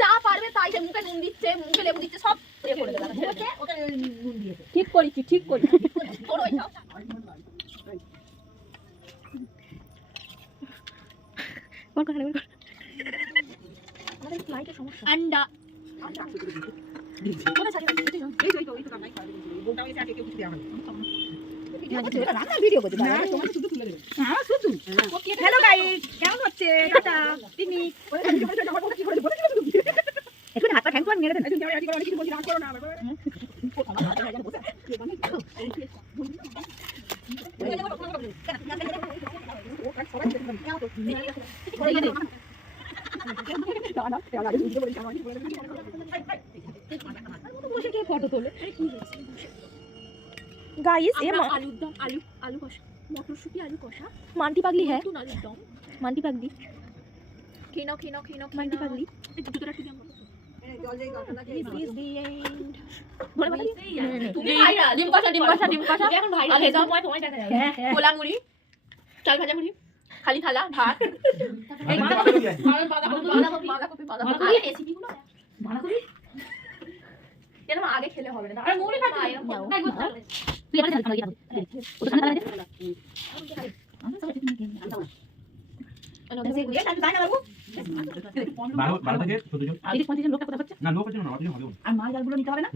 যা পারবে তাই, মুখে নুন দিচ্ছে, মুখে লেবু দিচ্ছে, সব এ করে দেবে। ওকে নুন দিয়েছে। ঠিক করেছি, ঠিক করেছি। তোর ওই খাও। আমাদের ফ্লাইটের সমস্যা। আন্ডা কোথায় ছাড়িয়ে রাখছি? এই তো কামাই খাবে। বউটাও এসে আগে কেউ কিছু দেওয়া হবে। রান্নার ভিডিও করতে পারে। তোমার শুধু তুলে দেবে। হ্যাঁ শুধু। হ্যালো গাইস, কেমন হচ্ছে? টাটা। টিমি। একটু হাত পা ঠ্যাং করে মেরে দেন। তুমি যাও, আজকে কিছু বলছি, রাগ করো না। गाइस ये आलू दम, आलू कषा, मटरশুঁটি आलू कषा, मांटी पागली है, आलू दम, मांटी पागली, खेना मांटी पागली, দুটোটা একটু দাও। This is the end. বলে বলে তুমি ভাইরা ডিম কষা এখন ভাইরা আগে যাও, তোমায় দেখা যাবে। হ্যাঁ কোলা মুড়ি, চাল ভাজা মুড়ি, খালি থালা, ভাত, এই বাঁধাকপি রেসিপিগুলো বাঁধাকপি এরকম আগে খেলে হবে না। আরে মুড়ি খাচ্ছি তুই এবারে খালি খালি ওটা খালি খালি আর মাল জালগুলো নিতে হবে না।